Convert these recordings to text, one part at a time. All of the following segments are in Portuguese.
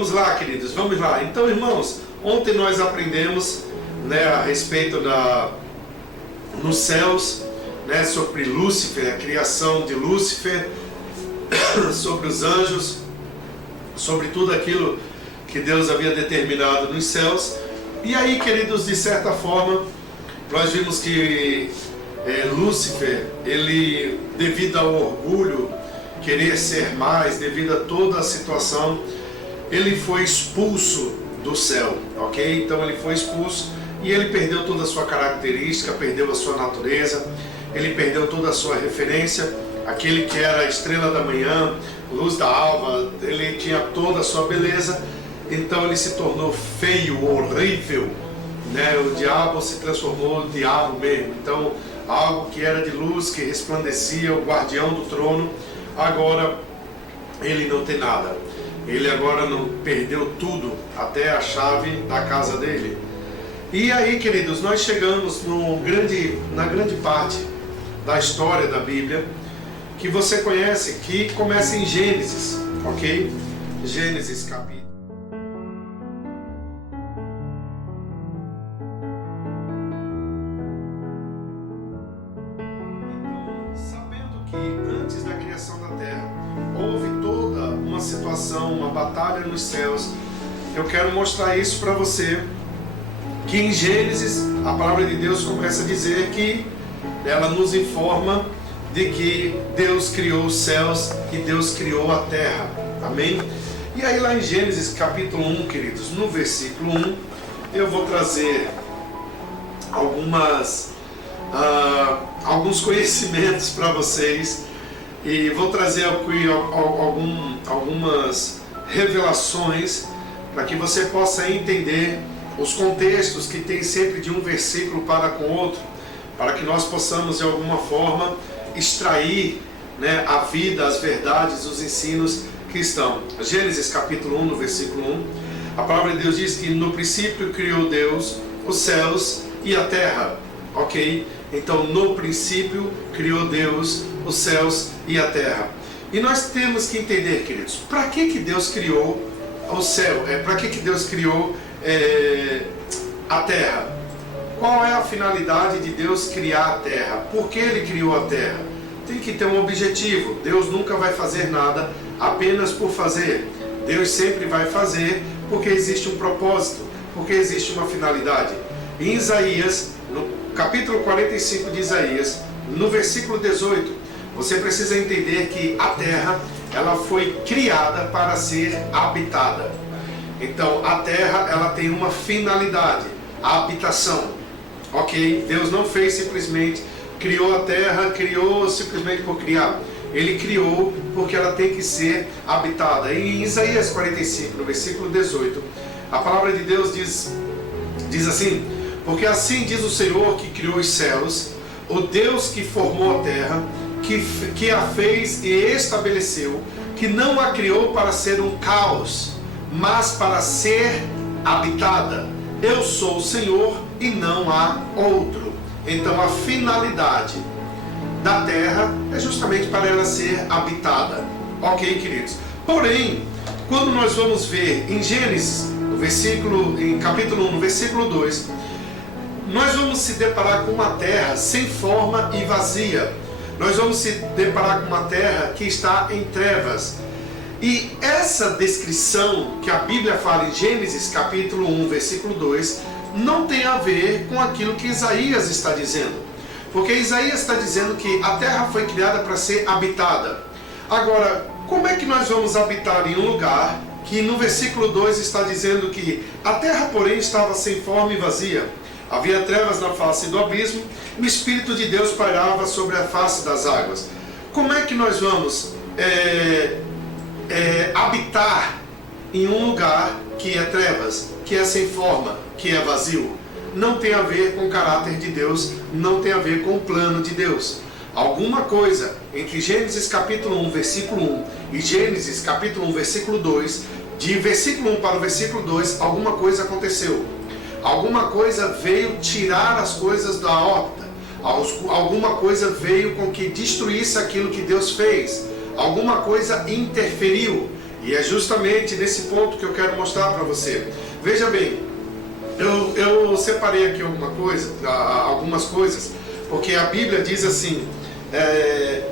Vamos lá, queridos, vamos lá. Então, irmãos, ontem nós aprendemos, né, a respeito nos céus, né, sobre Lúcifer, a criação de Lúcifer, sobre os anjos, sobre tudo aquilo que Deus havia determinado nos céus. E aí, queridos, de certa forma, nós vimos que Lúcifer, ele, devido ao orgulho, querer ser mais, devido a toda a situação, ele foi expulso do céu, ok? Então ele foi expulso e ele perdeu toda a sua característica, perdeu a sua natureza, ele perdeu toda a sua referência, aquele que era a estrela da manhã, luz da alva, ele tinha toda a sua beleza, então ele se tornou feio, horrível, né? O diabo se transformou no diabo mesmo, então algo que era de luz, que resplandecia, o guardião do trono, agora ele não tem nada. Ele agora não perdeu tudo, até a chave da casa dele. E aí, queridos, nós chegamos na grande parte da história da Bíblia, que você conhece, que começa em Gênesis, ok? Gênesis capítulo. Antes da criação da terra, houve toda uma situação, uma batalha nos céus. Eu quero mostrar isso para você, que em Gênesis, a palavra de Deus começa a dizer que ela nos informa de que Deus criou os céus e Deus criou a terra. Amém? E aí lá em Gênesis capítulo 1, queridos, no versículo 1, eu vou trazer alguns conhecimentos para vocês e vou trazer algumas revelações para que você possa entender os contextos que tem sempre de um versículo para com outro, para que nós possamos de alguma forma extrair, né, a vida, as verdades, os ensinos que estão. Gênesis capítulo 1, no versículo 1, a palavra de Deus diz que no princípio criou Deus os céus e a terra, ok? Então no princípio criou Deus os céus e a terra. E nós temos que entender, queridos, para que Deus criou o céu? Para que Deus criou a terra? Qual é a finalidade de Deus criar a terra? Por que Ele criou a terra? Tem que ter um objetivo. Deus nunca vai fazer nada apenas por fazer. Deus sempre vai fazer porque existe um propósito, porque existe uma finalidade. Em Isaías, no capítulo 45 de Isaías, no versículo 18, você precisa entender que a terra, ela foi criada para ser habitada. Então a terra, ela tem uma finalidade, a habitação. Ok? Deus não fez simplesmente, criou a terra, criou simplesmente por criar. Ele criou porque ela tem que ser habitada. Em Isaías 45, no versículo 18, a palavra de Deus diz assim: porque assim diz o Senhor que criou os céus, o Deus que formou a terra, que a fez e estabeleceu, que não a criou para ser um caos, mas para ser habitada. Eu sou o Senhor e não há outro. Então a finalidade da terra é justamente para ela ser habitada. Ok, queridos? Porém, quando nós vamos ver em Gênesis, em capítulo 1, no versículo 2, nós vamos se deparar com uma terra sem forma e vazia. Nós vamos se deparar com uma terra que está em trevas. E essa descrição que a Bíblia fala em Gênesis capítulo 1, versículo 2, não tem a ver com aquilo que Isaías está dizendo. Porque Isaías está dizendo que a terra foi criada para ser habitada. Agora, como é que nós vamos habitar em um lugar que no versículo 2 está dizendo que a terra, porém, estava sem forma e vazia? Havia trevas na face do abismo, e o Espírito de Deus pairava sobre a face das águas. Como é que nós vamos habitar em um lugar que é trevas, que é sem forma, que é vazio? Não tem a ver com o caráter de Deus, não tem a ver com o plano de Deus. Alguma coisa entre Gênesis capítulo 1, versículo 1 e Gênesis capítulo 1, versículo 2, de versículo 1 para o versículo 2, alguma coisa aconteceu. Alguma coisa veio tirar as coisas da órbita. Alguma coisa veio com que destruísse aquilo que Deus fez. Alguma coisa interferiu. E é justamente nesse ponto que eu quero mostrar para você. Veja bem, eu separei aqui algumas coisas, porque a Bíblia diz assim,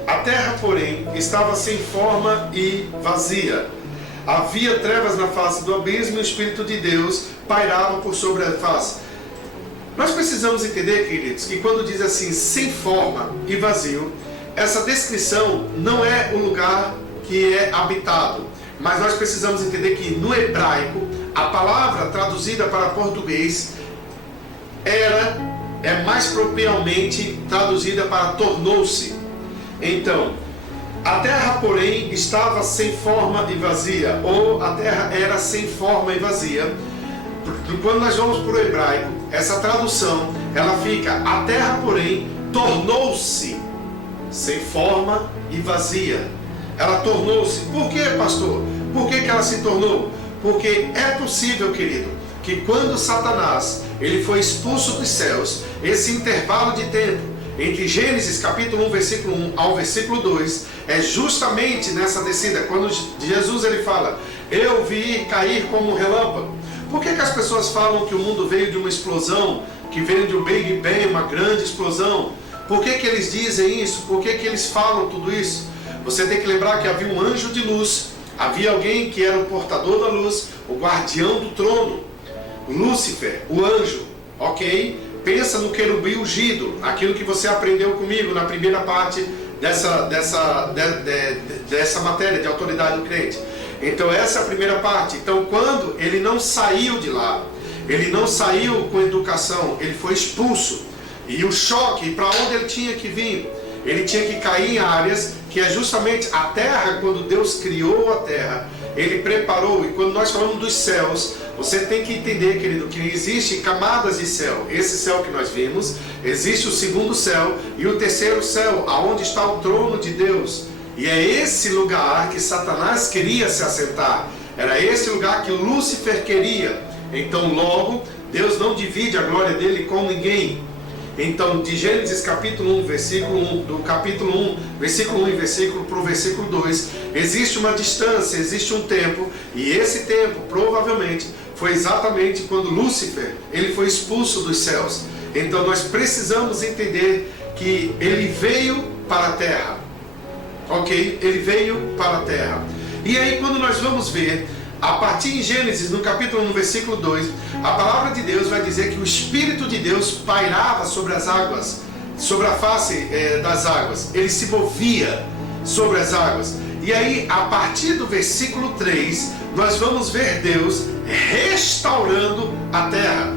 a terra, porém, estava sem forma e vazia. Havia trevas na face do abismo e o Espírito de Deus pairava por sobre a face. Nós precisamos entender, queridos, que quando diz assim, sem forma e vazio, essa descrição não é o lugar que é habitado, mas nós precisamos entender que no hebraico, a palavra traduzida para português é mais propriamente traduzida para tornou-se. Então, a terra, porém, estava sem forma e vazia, ou a terra era sem forma e vazia. Quando nós vamos para o hebraico, essa tradução, ela fica, a terra, porém, tornou-se sem forma e vazia. Ela tornou-se. Por quê, pastor? Por que ela se tornou? Porque é possível, querido, que quando Satanás ele foi expulso dos céus, esse intervalo de tempo entre Gênesis capítulo 1, versículo 1 ao versículo 2, é justamente nessa descida, quando Jesus ele fala, eu vi cair como um relâmpago. Por que as pessoas falam que o mundo veio de uma explosão, que veio de um Big Bang, uma grande explosão? Por que eles dizem isso? Por que eles falam tudo isso? Você tem que lembrar que havia um anjo de luz, havia alguém que era o portador da luz, o guardião do trono, Lúcifer, o anjo, ok? Pensa no querubim ungido, aquilo que você aprendeu comigo na primeira parte dessa matéria de autoridade do crente. Então essa é a primeira parte. Então quando ele não saiu de lá, ele não saiu com educação, ele foi expulso. E o choque, para onde ele tinha que vir? Ele tinha que cair em áreas que é justamente a terra, quando Deus criou a terra, ele preparou. E quando nós falamos dos céus, você tem que entender, querido, que existe camadas de céu. Esse céu que nós vimos, existe o segundo céu e o terceiro céu, aonde está o trono de Deus. E é esse lugar que Satanás queria se assentar. Era esse lugar que Lúcifer queria. Então logo, Deus não divide a glória dele com ninguém. Então, de Gênesis capítulo 1, versículo 1, do capítulo 1, versículo 1 e versículo para o versículo 2, existe uma distância, existe um tempo, e esse tempo, provavelmente, foi exatamente quando Lúcifer, ele foi expulso dos céus. Então, nós precisamos entender que ele veio para a terra, ok? Ele veio para a terra. E aí, quando nós vamos ver, a partir em Gênesis, no capítulo 1, versículo 2, a palavra de Deus vai dizer que o Espírito de Deus pairava sobre as águas, sobre a face das águas. Ele se movia sobre as águas. E aí, a partir do versículo 3, nós vamos ver Deus restaurando a terra.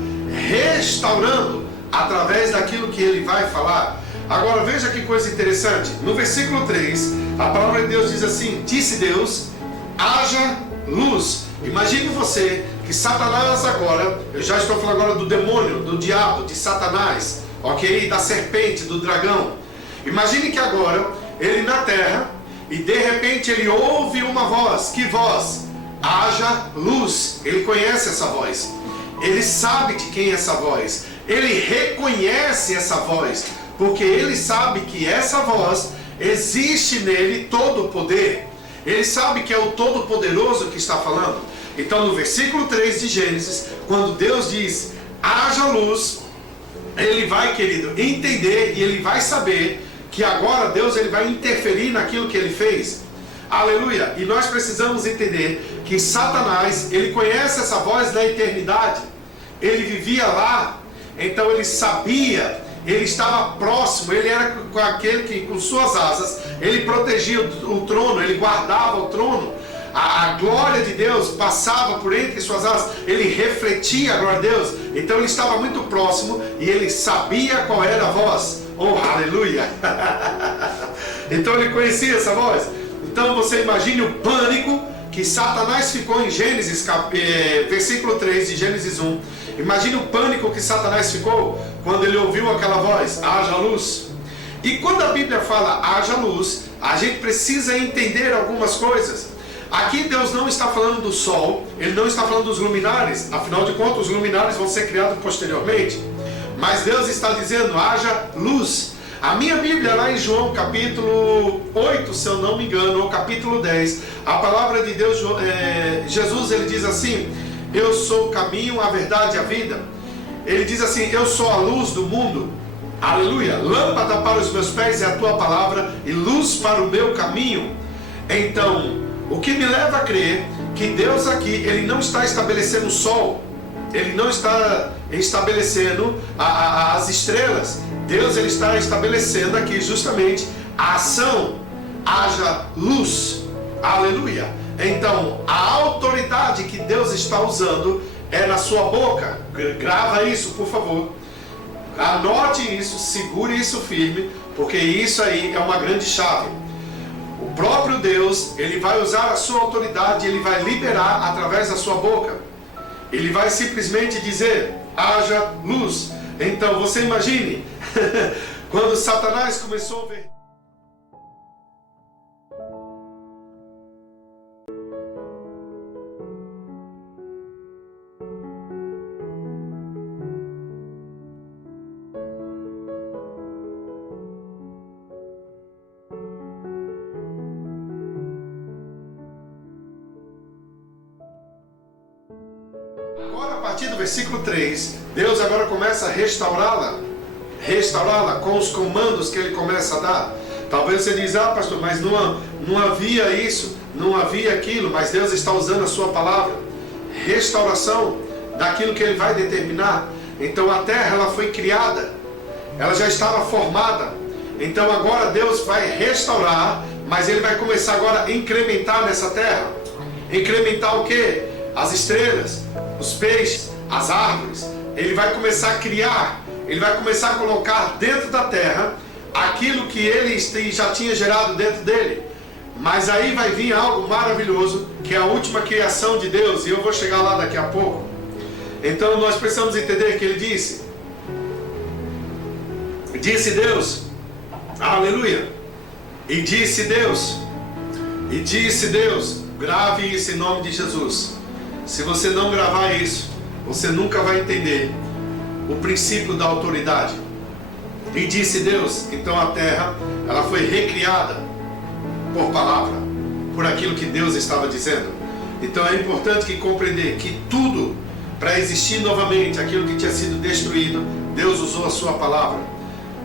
Restaurando através daquilo que Ele vai falar. Agora, veja que coisa interessante. No versículo 3, a palavra de Deus diz assim, disse Deus, haja luz. Imagine você que Satanás agora, eu já estou falando agora do demônio, do diabo, de Satanás, ok? Da serpente, do dragão. Imagine que agora, ele na terra, e de repente ele ouve uma voz. Que voz? Haja luz. Ele conhece essa voz. Ele sabe de quem é essa voz. Ele reconhece essa voz, porque ele sabe que essa voz, existe nele todo o poder. Ele sabe que é o Todo-Poderoso que está falando. Então no versículo 3 de Gênesis, quando Deus diz, haja luz, ele vai, querido, entender e ele vai saber que agora Deus ele vai interferir naquilo que ele fez. Aleluia! E nós precisamos entender que Satanás, ele conhece essa voz da eternidade. Ele vivia lá, então ele sabia, ele estava próximo, ele era com aquele que com suas asas, ele protegia o trono, ele guardava o trono, a glória de Deus passava por entre suas asas, ele refletia a glória de Deus, então ele estava muito próximo e ele sabia qual era a voz. Oh, aleluia! Então ele conhecia essa voz. Então você imagine o pânico que Satanás ficou em Gênesis, versículo 3 de Gênesis 1. Imagine o pânico que Satanás ficou quando ele ouviu aquela voz, haja luz. E quando a Bíblia fala haja luz, a gente precisa entender algumas coisas. Aqui Deus não está falando do sol, Ele não está falando dos luminares, afinal de contas os luminares vão ser criados posteriormente. Mas Deus está dizendo, haja luz. A minha Bíblia, lá em João capítulo 8, se eu não me engano, ou capítulo 10, a palavra de Deus, Jesus, ele diz assim: eu sou o caminho, a verdade e a vida. Ele diz assim: eu sou a luz do mundo. Aleluia. Lâmpada para os meus pés é a tua palavra e luz para o meu caminho. Então, o que me leva a crer que Deus aqui, ele não está estabelecendo o sol, ele não está estabelecendo as estrelas. Deus, ele está estabelecendo aqui justamente a ação. Haja luz. Aleluia. Então, a autoridade que Deus está usando é na sua boca. Grava isso, por favor. Anote isso, segure isso firme, porque isso aí é uma grande chave. O próprio Deus, ele vai usar a sua autoridade, ele vai liberar através da sua boca. Ele vai simplesmente dizer: haja luz. Então você imagine, quando Satanás começou a ver. Agora, a partir do versículo 3, Deus agora começa a restaurá-la com os comandos que ele começa a dar. Talvez você diz: ah, pastor, mas não havia isso, não havia aquilo, mas Deus está usando a sua palavra. Restauração daquilo que ele vai determinar. Então a terra, ela foi criada, ela já estava formada. Então agora Deus vai restaurar, mas ele vai começar agora a incrementar nessa terra. Incrementar o quê? As estrelas, os peixes, as árvores. Ele vai começar a criar, ele vai começar a colocar dentro da terra aquilo que ele já tinha gerado dentro dele. Mas aí vai vir algo maravilhoso, que é a última criação de Deus, e eu vou chegar lá daqui a pouco. Então nós precisamos entender que ele disse Deus, aleluia, e disse Deus, grave isso em nome de Jesus. Se você não gravar isso, você nunca vai entender o princípio da autoridade. E disse Deus. Então a terra, ela foi recriada por palavra, por aquilo que Deus estava dizendo. Então é importante que compreender que tudo, para existir novamente aquilo que tinha sido destruído, Deus usou a sua palavra.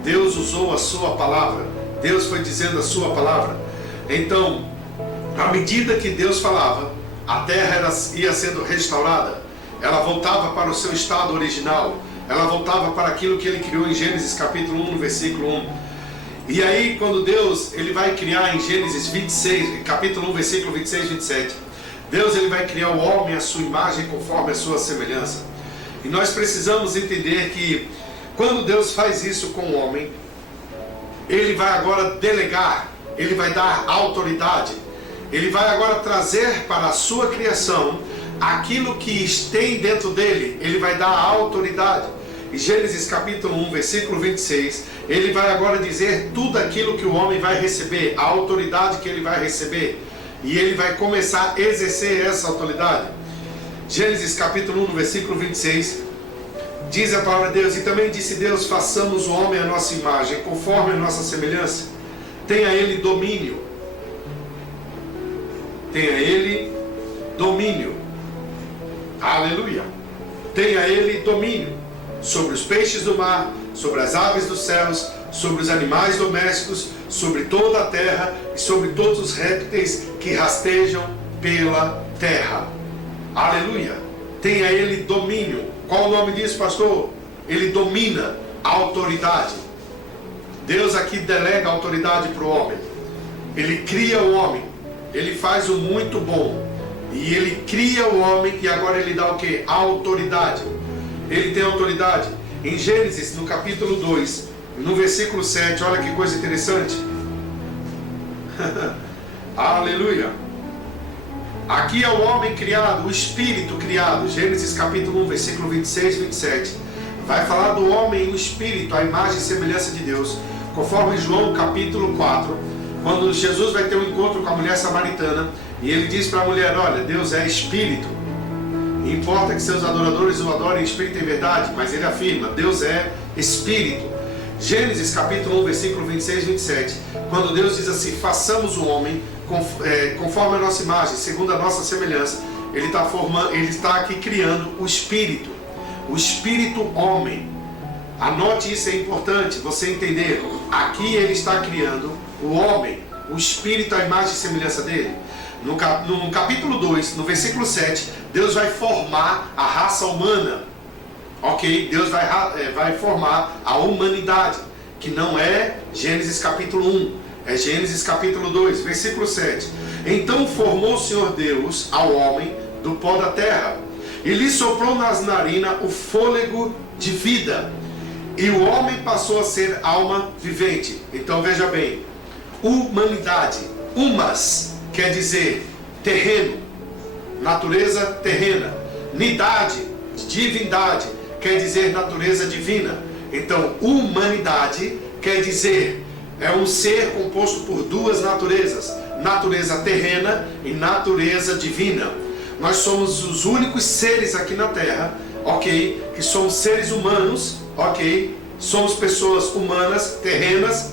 Deus usou a sua palavra. Deus foi dizendo a sua palavra. Então, à medida que Deus falava, a terra ia sendo restaurada. Ela voltava para o seu estado original. Ela voltava para aquilo que ele criou em Gênesis capítulo 1, no versículo 1. E aí, quando Deus, ele vai criar em Gênesis 26, capítulo 1, versículo 26 e 27, Deus, ele vai criar o homem à sua imagem, conforme a sua semelhança. E nós precisamos entender que quando Deus faz isso com o homem, ele vai agora delegar, ele vai dar autoridade, ele vai agora trazer para a sua criação aquilo que tem dentro dele, ele vai dar autoridade. Em Gênesis capítulo 1, versículo 26, ele vai agora dizer tudo aquilo que o homem vai receber, a autoridade que ele vai receber, e ele vai começar a exercer essa autoridade. Gênesis capítulo 1, versículo 26, diz a palavra de Deus: e também disse Deus, façamos o homem à nossa imagem, conforme a nossa semelhança, tenha ele domínio. Tenha ele domínio. Aleluia. Tenha ele domínio sobre os peixes do mar, sobre as aves dos céus, sobre os animais domésticos, sobre toda a terra e sobre todos os répteis que rastejam pela terra. Aleluia. Tenha ele domínio. Qual o nome disso, pastor? Ele domina a autoridade. Deus aqui delega a autoridade para o homem. Ele cria o homem. Ele faz o muito bom. E ele cria o homem e agora ele dá o que? A autoridade. Ele tem autoridade. Em Gênesis, no capítulo 2, no versículo 7, olha que coisa interessante. Aleluia. Aqui é o homem criado, o espírito criado. Gênesis capítulo 1, versículo 26 e 27. Vai falar do homem, o espírito, a imagem e semelhança de Deus. Conforme João capítulo 4, quando Jesus vai ter um encontro com a mulher samaritana, e ele diz para a mulher: olha, Deus é espírito, importa que seus adoradores o adorem em espírito e em verdade, mas ele afirma: Deus é espírito. Gênesis capítulo 1, versículo 26 e 27, quando Deus diz assim: façamos o homem conforme a nossa imagem, segundo a nossa semelhança. Ele está aqui criando o espírito homem. Anote isso, é importante você entender. Aqui ele está criando o homem, o espírito à imagem e semelhança dele. No capítulo 2, no versículo 7, Deus vai formar a raça humana. Ok? Deus vai formar a humanidade, que não é Gênesis capítulo 1, é Gênesis capítulo 2, versículo 7. Então formou o Senhor Deus ao homem do pó da terra, e lhe soprou nas narinas o fôlego de vida, e o homem passou a ser alma vivente. Então veja bem, humanidade, humas, quer dizer terreno, natureza terrena. Nidade, divindade, quer dizer natureza divina. Então humanidade quer dizer, é um ser composto por duas naturezas, natureza terrena e natureza divina. Nós somos os únicos seres aqui na Terra, ok, que somos seres humanos, ok, somos pessoas humanas, terrenas,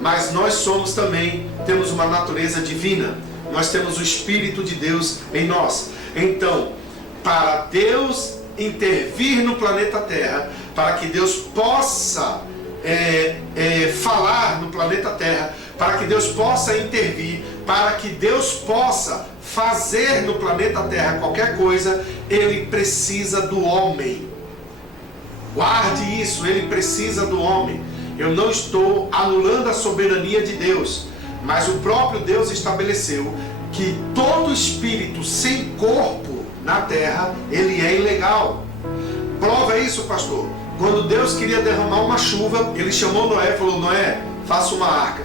mas nós somos também, temos uma natureza divina. Nós temos o Espírito de Deus em nós. Então, para Deus intervir no planeta Terra, para que Deus possa falar no planeta Terra, para que Deus possa intervir, para que Deus possa fazer no planeta Terra qualquer coisa, Ele precisa do homem. Guarde isso, Ele precisa do homem. Eu não estou anulando a soberania de Deus, mas o próprio Deus estabeleceu que todo espírito sem corpo na terra, ele é ilegal. Prova isso, pastor. Quando Deus queria derramar uma chuva, ele chamou Noé e falou: Noé, faça uma arca.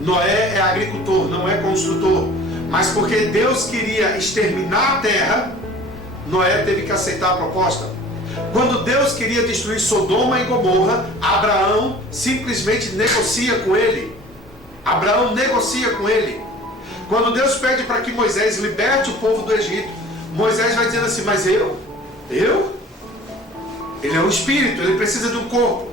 Noé é agricultor, não é construtor. Mas porque Deus queria exterminar a terra, Noé teve que aceitar a proposta. Quando Deus queria destruir Sodoma e Gomorra, Abraão simplesmente negocia com ele. Abraão negocia com ele. Quando Deus pede para que Moisés liberte o povo do Egito, Moisés vai dizendo assim: mas eu? Ele é um espírito, ele precisa de um corpo.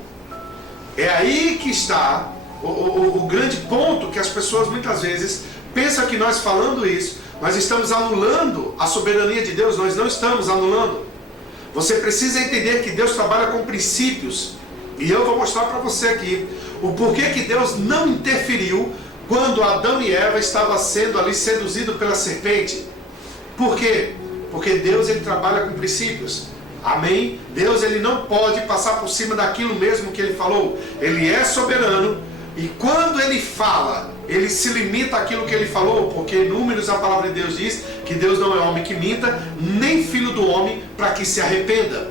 É aí que está o grande ponto, que as pessoas muitas vezes pensam que nós falando isso, nós estamos anulando a soberania de Deus. Nós não estamos anulando. Você precisa entender que Deus trabalha com princípios. E eu vou mostrar para você aqui o porquê que Deus não interferiu quando Adão e Eva estavam sendo ali seduzidos pela serpente. Por quê? Porque Deus, ele trabalha com princípios. Amém? Deus, ele não pode passar por cima daquilo mesmo que ele falou. Ele é soberano, e quando ele fala, ele se limita àquilo que ele falou, porque em Números a palavra de Deus diz que Deus não é homem que minta, nem filho do homem para que se arrependa.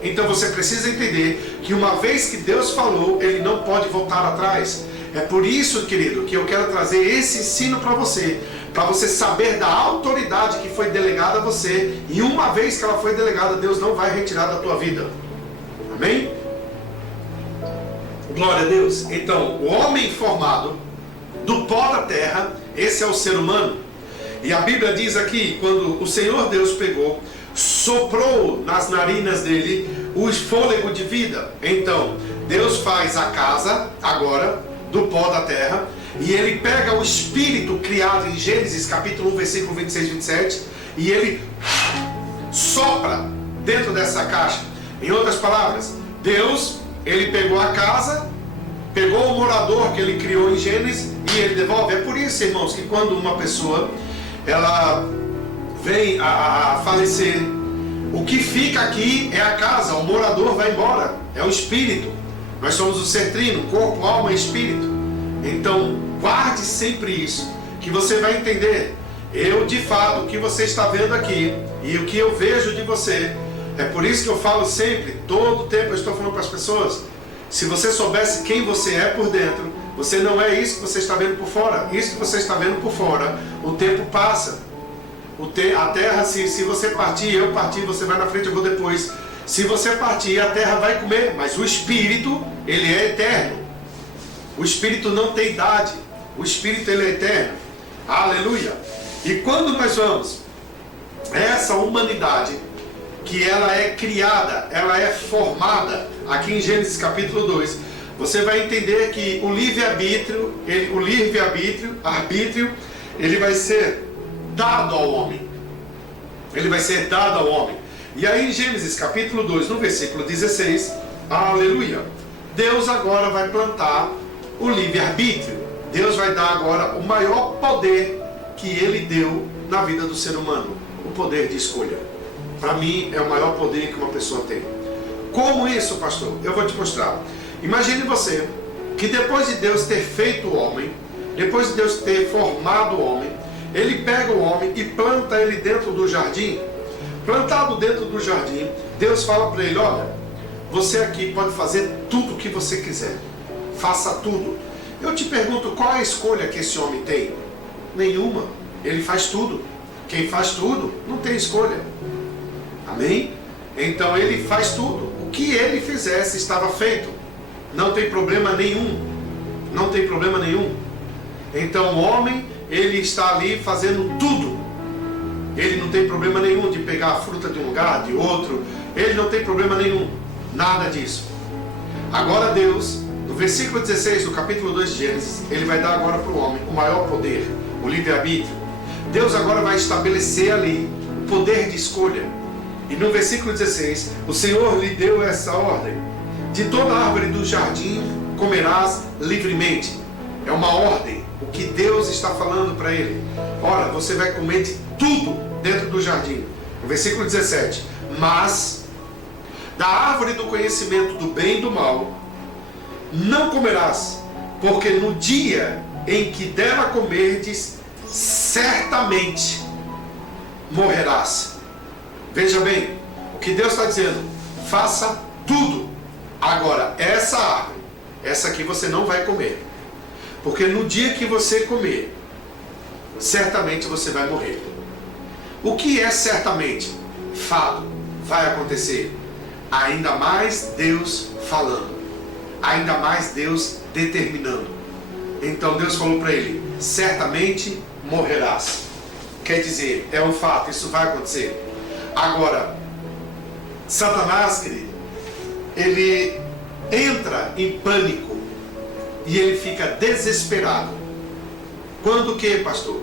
Então você precisa entender que uma vez que Deus falou, ele não pode voltar atrás. É por isso, querido, que eu quero trazer esse ensino para você saber da autoridade que foi delegada a você, e uma vez que ela foi delegada, Deus não vai retirar da tua vida. Amém? Glória a Deus. Então, o homem formado do pó da terra, esse é o ser humano. E a Bíblia diz aqui, quando o Senhor Deus pegou, soprou nas narinas dele o fôlego de vida. Então, Deus faz a casa, agora, do pó da terra, e ele pega o espírito criado em Gênesis capítulo 1, versículo 26 e 27, e ele sopra dentro dessa caixa. Em outras palavras, Deus, ele pegou a casa, pegou o morador que ele criou em Gênesis e ele devolve. É por isso, irmãos, que quando uma pessoa ela vem a falecer, o que fica aqui é a casa, o morador vai embora, é o espírito. Nós somos o ser trino, corpo, alma e espírito. Então, guarde sempre isso, que você vai entender. Eu, de fato, o que você está vendo aqui e o que eu vejo de você, é por isso que eu falo sempre, todo tempo eu estou falando para as pessoas, se você soubesse quem você é por dentro, você não é isso que você está vendo por fora. Isso que você está vendo por fora, o tempo passa. A terra, se você partir, eu partir, você vai na frente, eu vou depois. Se você partir, a terra vai comer, mas o espírito, ele é eterno. O espírito não tem idade, o espírito, ele é eterno. Aleluia! E quando nós vamos, essa humanidade, que ela é criada, ela é formada, aqui em Gênesis capítulo 2, você vai entender que o livre-arbítrio, ele vai ser dado ao homem. Ele vai ser dado ao homem. E aí em Gênesis capítulo 2, no versículo 16, aleluia, Deus agora vai plantar o livre-arbítrio. Deus vai dar agora o maior poder que Ele deu na vida do ser humano, o poder de escolha. Para mim é o maior poder que uma pessoa tem. Como isso, pastor? Eu vou te mostrar. Imagine você que depois de Deus ter feito o homem, depois de Deus ter formado o homem, Ele pega o homem e planta ele dentro do jardim. Plantado dentro do jardim, Deus fala para ele: olha, você aqui pode fazer tudo o que você quiser. Faça tudo. Eu te pergunto, qual é a escolha que esse homem tem? Nenhuma. Ele faz tudo. Quem faz tudo não tem escolha. Amém? Então ele faz tudo. O que ele fizesse estava feito. Não tem problema nenhum. Não tem problema nenhum. Então o homem, ele está ali fazendo tudo. Ele não tem problema nenhum de pegar a fruta de um lugar, de outro. Ele não tem problema nenhum. Nada disso. Agora Deus, no versículo 16 do capítulo 2 de Gênesis, Ele vai dar agora para o homem o maior poder, o livre-arbítrio. Deus agora vai estabelecer ali o poder de escolha. E no versículo 16, o Senhor lhe deu essa ordem: de toda árvore do jardim comerás livremente. É uma ordem, o que Deus está falando para ele. Olha, você vai comer de tudo dentro do jardim. No versículo 17, mas da árvore do conhecimento do bem e do mal não comerás, porque no dia em que dela comerdes, certamente morrerás. Veja bem, o que Deus está dizendo: faça tudo. Agora, essa árvore, essa aqui você não vai comer, porque no dia que você comer, certamente você vai morrer. O que é certamente? Fato, vai acontecer. Ainda mais Deus falando, ainda mais Deus determinando. Então Deus falou para ele: certamente morrerás. Quer dizer, é um fato, isso vai acontecer. Agora, Satanás, querido, ele entra em pânico e ele fica desesperado. Quando o que, pastor?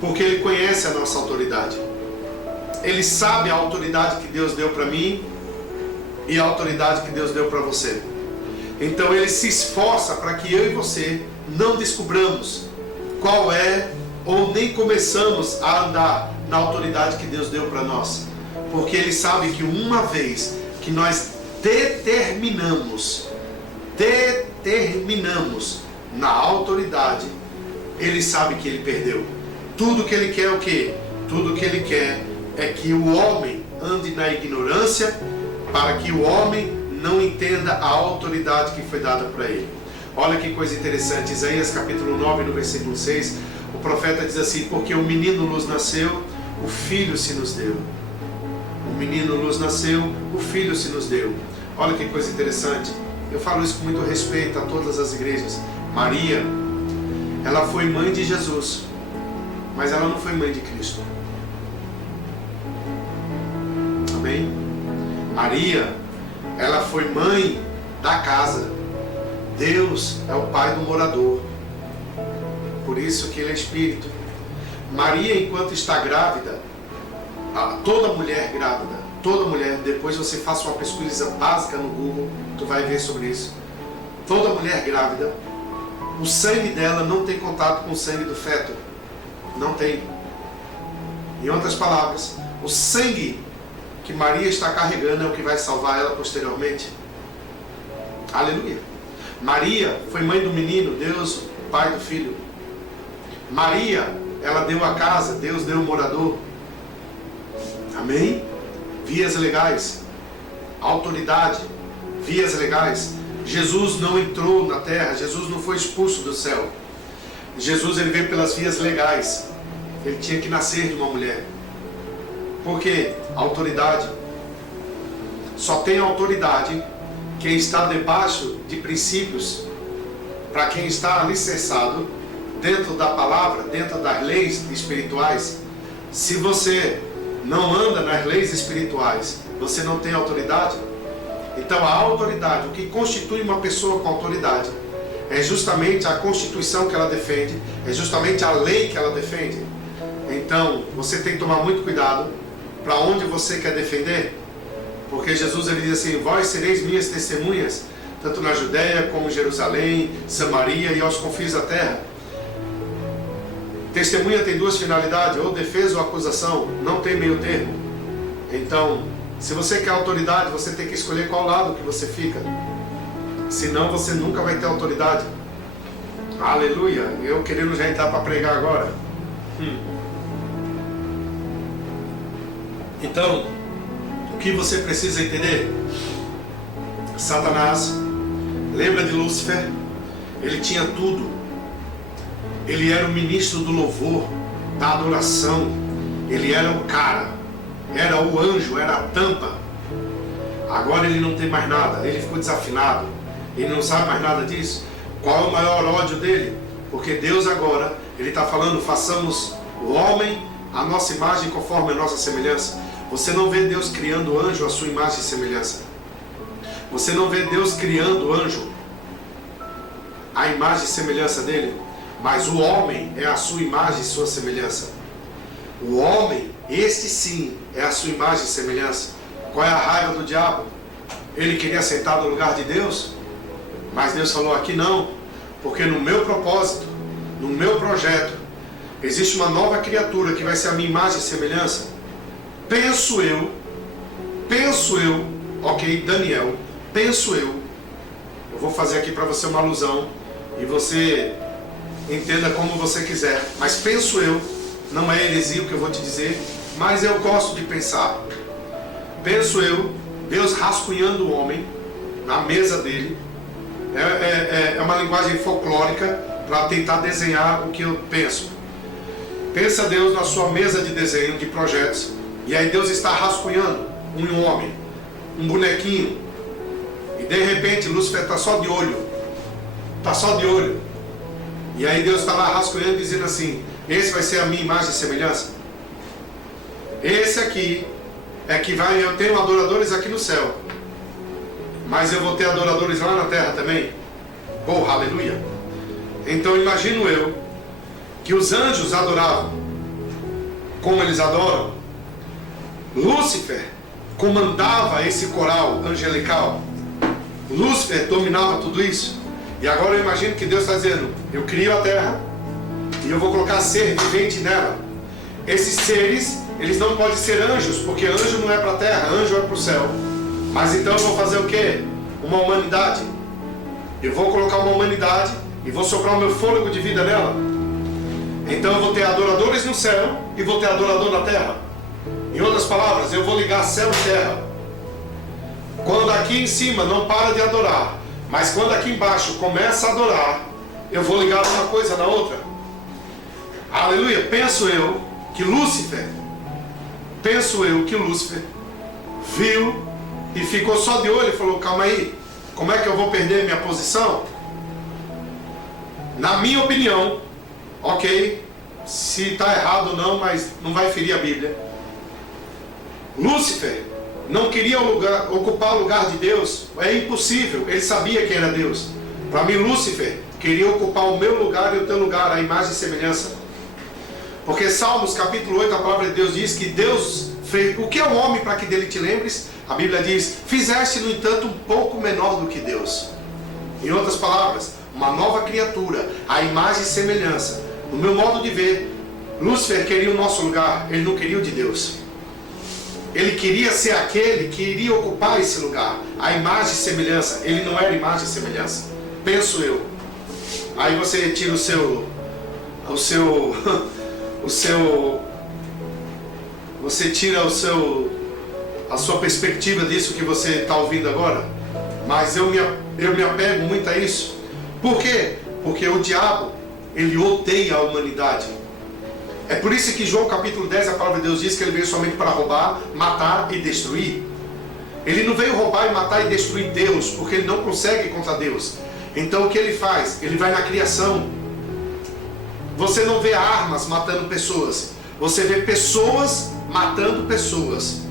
Porque ele conhece a nossa autoridade. Ele sabe a autoridade que Deus deu para mim e a autoridade que Deus deu para você. Então ele se esforça para que eu e você não descobramos qual é, ou nem começamos a andar na autoridade que Deus deu para nós. Porque ele sabe que uma vez que nós determinamos na autoridade, ele sabe que ele perdeu. Tudo que ele quer é o quê? Tudo que ele quer é que o homem ande na ignorância, para que o homem não entenda a autoridade que foi dada para ele. Olha que coisa interessante, Isaías capítulo 9, no versículo 6, o profeta diz assim: porque o menino nos nasceu, o filho se nos deu. O menino nos nasceu, o filho se nos deu. Olha que coisa interessante. Eu falo isso com muito respeito a todas as igrejas. Maria, ela foi mãe de Jesus, mas ela não foi mãe de Cristo. Amém? Maria, ela foi mãe da casa. Deus é o pai do morador. Por isso que ele é espírito. Maria, enquanto está grávida, toda mulher grávida, toda mulher, depois você faça uma pesquisa básica no Google, tu vai ver sobre isso. Toda mulher grávida, o sangue dela não tem contato com o sangue do feto. Não tem. Em outras palavras, o sangue que Maria está carregando é o que vai salvar ela posteriormente. Aleluia. Maria foi mãe do menino, Deus, pai do filho. Maria, ela deu a casa, Deus deu o morador. Amém? Vias legais, autoridade, vias legais. Jesus não entrou na terra, Jesus não foi expulso do céu. Jesus, ele veio pelas vias legais. Ele tinha que nascer de uma mulher. Por quê? Autoridade. Só tem autoridade quem está debaixo de princípios, para quem está alicerçado dentro da palavra, dentro das leis espirituais. Se você não anda nas leis espirituais, você não tem autoridade? Então a autoridade, o que constitui uma pessoa com autoridade, é justamente a Constituição que ela defende, é justamente a lei que ela defende. Então você tem que tomar muito cuidado para onde você quer defender, porque Jesus ele diz assim: vós sereis minhas testemunhas, tanto na Judéia como em Jerusalém, Samaria e aos confins da terra. Testemunha tem duas finalidades, ou defesa ou acusação, não tem meio termo. Então, se você quer autoridade, você tem que escolher qual lado que você fica. Senão você nunca vai ter autoridade. Aleluia! Eu querendo já entrar para pregar agora. Então, o que você precisa entender? Satanás, lembra de Lúcifer? Ele tinha tudo. Ele era o ministro do louvor, da adoração. Ele era o cara, era o anjo, era a tampa. Agora ele não tem mais nada, ele ficou desafinado. Ele não sabe mais nada disso. Qual é o maior ódio dele? Porque Deus agora, ele está falando: façamos o homem a nossa imagem conforme a nossa semelhança. Você não vê Deus criando o anjo à sua imagem e semelhança. Você não vê Deus criando o anjo à imagem e semelhança dele. Mas o homem é a sua imagem e sua semelhança. O homem, este sim, é a sua imagem e semelhança. Qual é a raiva do diabo? Ele queria sentar no lugar de Deus, mas Deus falou: aqui não, porque no meu propósito, no meu projeto, existe uma nova criatura que vai ser a minha imagem e semelhança. Penso eu, ok, Daniel, penso eu vou fazer aqui para você uma alusão, e você entenda como você quiser, mas penso eu, não é heresia o que eu vou te dizer, mas eu gosto de pensar. Penso eu, Deus rascunhando o homem na mesa dele. É uma linguagem folclórica para tentar desenhar o que eu penso. Pensa Deus na sua mesa de desenho de projetos, e aí Deus está rascunhando um homem, um bonequinho, e de repente Lúcifer está só de olho, e aí Deus está lá rascunhando, dizendo assim: esse vai ser a minha imagem e semelhança. Esse aqui é que vai, eu tenho adoradores aqui no céu, mas eu vou ter adoradores lá na terra também. Oh, aleluia! Então imagino eu que os anjos adoravam como eles adoram. Lúcifer comandava esse coral angelical. Lúcifer dominava tudo isso. E agora eu imagino que Deus está dizendo: eu crio a terra e eu vou colocar ser vivente nela. Esses seres, eles não podem ser anjos, porque anjo não é para a terra, anjo é para o céu. Mas então eu vou fazer o quê? Uma humanidade. Eu vou colocar uma humanidade e vou soprar o meu fôlego de vida nela. Então eu vou ter adoradores no céu e vou ter adorador na terra. Em outras palavras, eu vou ligar céu e terra. Quando aqui em cima não para de adorar, mas quando aqui embaixo começa a adorar, eu vou ligar uma coisa na outra. Aleluia! Penso eu que Lúcifer viu e ficou só de olho e falou: calma aí, como é que eu vou perder minha posição? Na minha opinião, ok, se está errado ou não, mas não vai ferir a Bíblia. Lúcifer não queria ocupar o lugar de Deus, é impossível, ele sabia que era Deus. Para mim, Lúcifer queria ocupar o meu lugar e o teu lugar, a imagem e semelhança. Porque Salmos capítulo 8, a palavra de Deus diz que Deus fez: o que é o homem para que dele te lembres? A Bíblia diz: fizeste no entanto um pouco menor do que Deus. Em outras palavras, uma nova criatura, a imagem e semelhança. No meu modo de ver, Lúcifer queria o nosso lugar, ele não queria o de Deus. Ele queria ser aquele que iria ocupar esse lugar, a imagem e semelhança. Ele não era imagem e semelhança, penso eu. Aí você tira você tira a sua perspectiva disso que você está ouvindo agora. Mas eu me apego muito a isso. Por quê? Porque o diabo, ele odeia a humanidade. É por isso que João capítulo 10, a palavra de Deus diz que ele veio somente para roubar, matar e destruir. Ele não veio roubar e matar e destruir Deus, porque ele não consegue contra Deus. Então o que ele faz? Ele vai na criação. Você não vê armas matando pessoas. você vê pessoas matando pessoas.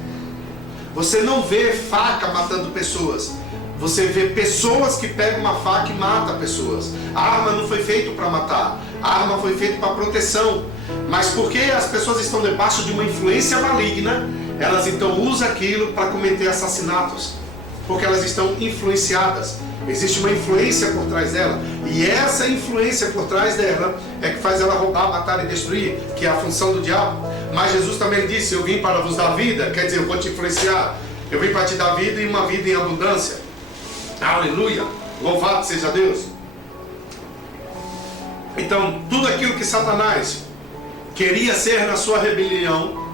Você não vê faca matando pessoas. Você vê pessoas que pegam uma faca e matam pessoas. A arma não foi feita para matar. A arma foi feita para proteção. Mas porque as pessoas estão debaixo de uma influência maligna, elas então usam aquilo para cometer assassinatos. Porque elas estão influenciadas. Existe uma influência por trás dela. E essa influência por trás dela é que faz ela roubar, matar e destruir, que é a função do diabo. Mas Jesus também disse: eu vim para vos dar vida. Quer dizer, eu vou te influenciar. Eu vim para te dar vida, e uma vida em abundância. Aleluia, louvado seja Deus. Então, tudo aquilo que Satanás queria ser na sua rebelião,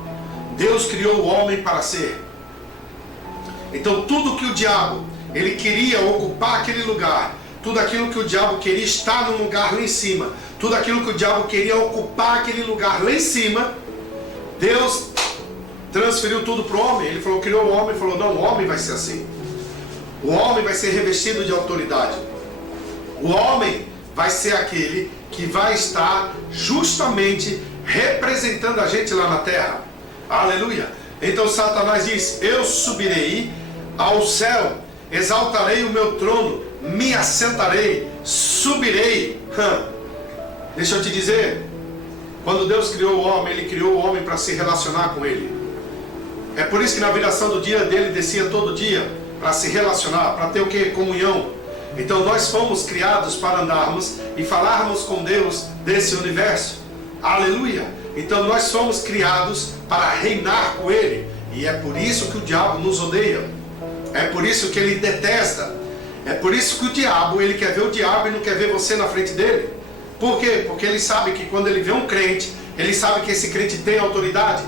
Deus criou o homem para ser. Então, tudo que o diabo, ele queria ocupar aquele lugar, tudo aquilo que o diabo queria estar num lugar lá em cima, tudo aquilo que o diabo queria ocupar aquele lugar lá em cima, Deus transferiu tudo para o homem. Ele falou, criou o homem e falou: não, o homem vai ser assim. O homem vai ser revestido de autoridade. O homem vai ser aquele que vai estar justamente representando a gente lá na terra. Aleluia. Então Satanás diz: eu subirei ao céu, exaltarei o meu trono, me assentarei, subirei. Deixa eu te dizer, quando Deus criou o homem, Ele criou o homem para se relacionar com Ele. É por isso que na viração do dia dele descia todo dia, para se relacionar, para ter o que? Comunhão. Então nós fomos criados para andarmos e falarmos com Deus desse universo. Aleluia. Então nós fomos criados para reinar com Ele. E é por isso que o diabo nos odeia. É por isso que ele detesta. É por isso que o diabo, ele quer ver o diabo e não quer ver você na frente dele. Por quê? Porque ele sabe que quando ele vê um crente, ele sabe que esse crente tem autoridade.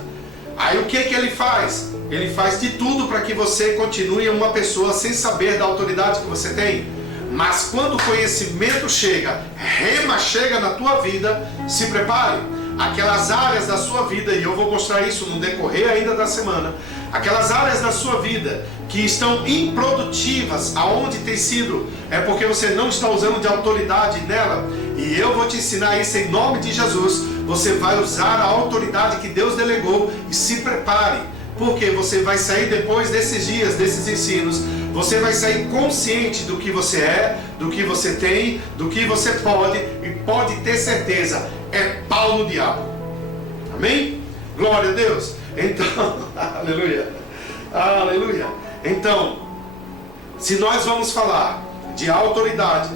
Aí o que ele faz? Ele faz de tudo para que você continue uma pessoa sem saber da autoridade que você tem. Mas quando o conhecimento chega, rema chega na tua vida, se prepare. Aquelas áreas da sua vida, e eu vou mostrar isso no decorrer ainda da semana, aquelas áreas da sua vida que estão improdutivas, aonde tem sido, é porque você não está usando de autoridade nela. E eu vou te ensinar isso em nome de Jesus. Você vai usar a autoridade que Deus delegou e se prepare. Porque você vai sair depois desses dias, desses ensinos, você vai sair consciente do que você é, do que você tem, do que você pode, e pode ter certeza, é pau no diabo. Amém? Glória a Deus. Então, aleluia, aleluia. Então, se nós vamos falar de autoridade,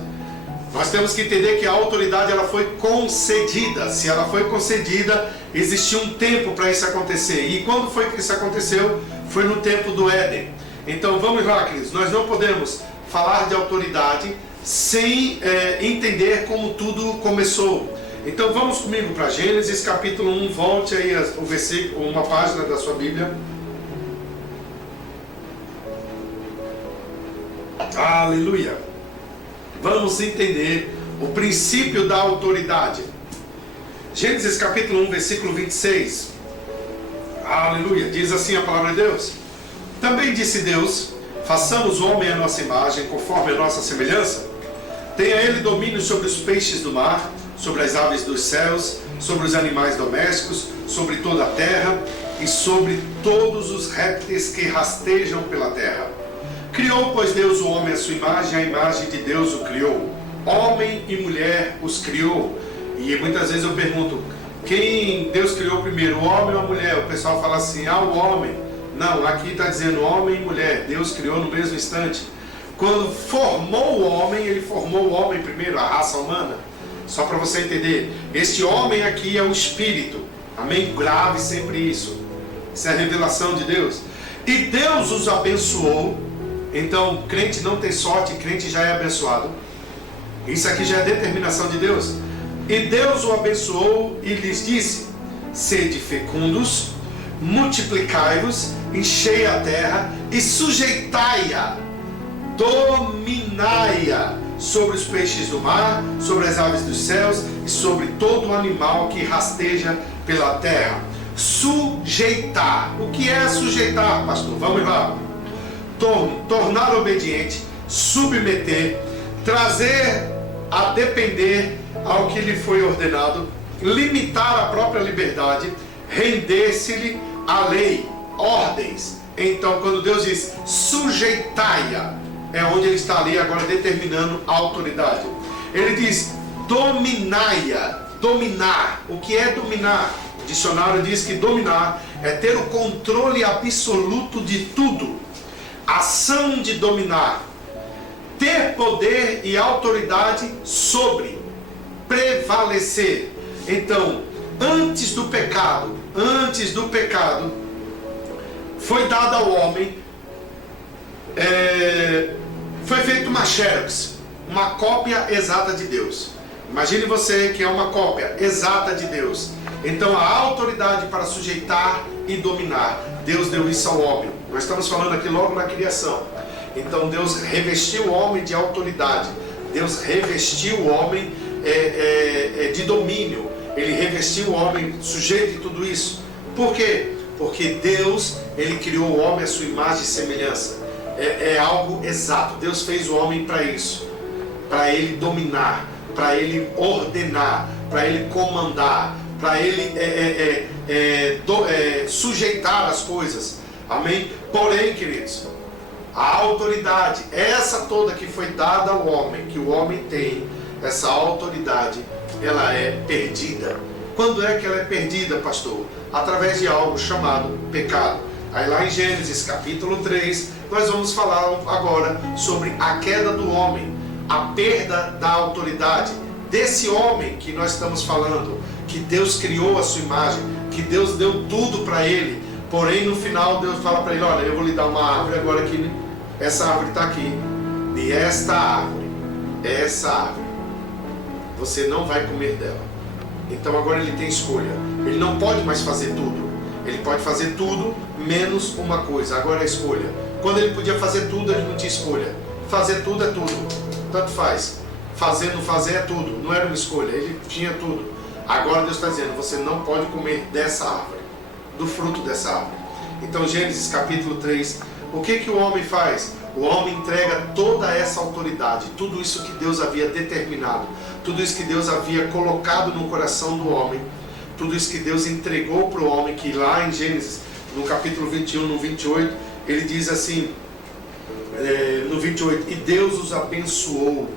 nós temos que entender que a autoridade, ela foi concedida. Se ela foi concedida, existiu um tempo para isso acontecer. E quando foi que isso aconteceu? Foi no tempo do Éden. Então vamos lá, queridos. Nós não podemos falar de autoridade sem entender como tudo começou. Então vamos comigo para Gênesis capítulo 1. Volte aí o versículo, uma página da sua Bíblia. Aleluia. Vamos entender o princípio da autoridade. Gênesis capítulo 1, versículo 26. Aleluia. Diz assim a palavra de Deus: também disse Deus: façamos o homem à nossa imagem, conforme a nossa semelhança. Tenha ele domínio sobre os peixes do mar, sobre as aves dos céus, sobre os animais domésticos, sobre toda a terra e sobre todos os répteis que rastejam pela terra. Criou, pois, Deus o homem à sua imagem, a imagem de Deus o criou. Homem e mulher os criou. E muitas vezes eu pergunto, quem Deus criou primeiro, o homem ou a mulher? O pessoal fala assim, o homem. Não, aqui está dizendo homem e mulher. Deus criou no mesmo instante. Quando formou o homem, ele formou o homem primeiro, a raça humana. Só para você entender, este homem aqui é o Espírito. Amém? Grave sempre isso. Isso é a revelação de Deus. E Deus os abençoou. Então, crente não tem sorte, crente já é abençoado. Isso aqui já é determinação de Deus. E Deus o abençoou e lhes disse: sede fecundos, multiplicai-vos, enchei a terra e sujeitai-a, dominai-a sobre os peixes do mar, sobre as aves dos céus e sobre todo animal que rasteja pela terra. Sujeitar. O que é sujeitar, pastor? Vamos lá. Tornar obediente, submeter, trazer a depender ao que lhe foi ordenado, limitar a própria liberdade, render-se-lhe a lei, ordens. Então, quando Deus diz sujeitai-a, é onde ele está ali agora determinando a autoridade. Ele diz dominai-a, dominar. O que é dominar? O dicionário diz que dominar é ter o controle absoluto de tudo. Ação de dominar. Ter poder e autoridade sobre. Prevalecer. Então, antes do pecado, foi dado ao homem, foi feito uma xerox, uma cópia exata de Deus. Imagine você que é uma cópia exata de Deus. Então a autoridade para sujeitar e dominar, Deus deu isso ao homem. Nós estamos falando aqui logo na criação. Então Deus revestiu o homem de autoridade. Deus revestiu o homem de domínio. Ele revestiu o homem sujeito de tudo isso. Por quê? Porque Deus, ele criou o homem à sua imagem e semelhança. É algo exato. Deus fez o homem para isso. Para ele dominar, para ele ordenar, para ele comandar, para ele sujeitar as coisas. Amém? Porém, queridos, a autoridade, essa toda que foi dada ao homem, que o homem tem, essa autoridade, ela é perdida. Quando é que ela é perdida, pastor? Através de algo chamado pecado. Aí lá em Gênesis capítulo 3, nós vamos falar agora sobre a queda do homem, a perda da autoridade desse homem que nós estamos falando, que Deus criou a sua imagem, que Deus deu tudo para ele, porém no final Deus fala para ele, olha, eu vou lhe dar uma árvore agora aqui, essa árvore está aqui, e essa árvore, você não vai comer dela. Então agora ele tem escolha, ele não pode mais fazer tudo, ele pode fazer tudo menos uma coisa, agora é a escolha. Quando ele podia fazer tudo, ele não tinha escolha. Fazer tudo é tudo, tanto faz. Fazer, não fazer é tudo, não era uma escolha, ele tinha tudo. Agora Deus está dizendo, você não pode comer dessa árvore, do fruto dessa árvore. Então Gênesis capítulo 3, o que o homem faz? O homem entrega toda essa autoridade, tudo isso que Deus havia determinado, tudo isso que Deus havia colocado no coração do homem, tudo isso que Deus entregou para o homem, que lá em Gênesis, no capítulo 21, no 28, ele diz assim, no 28, e Deus os abençoou,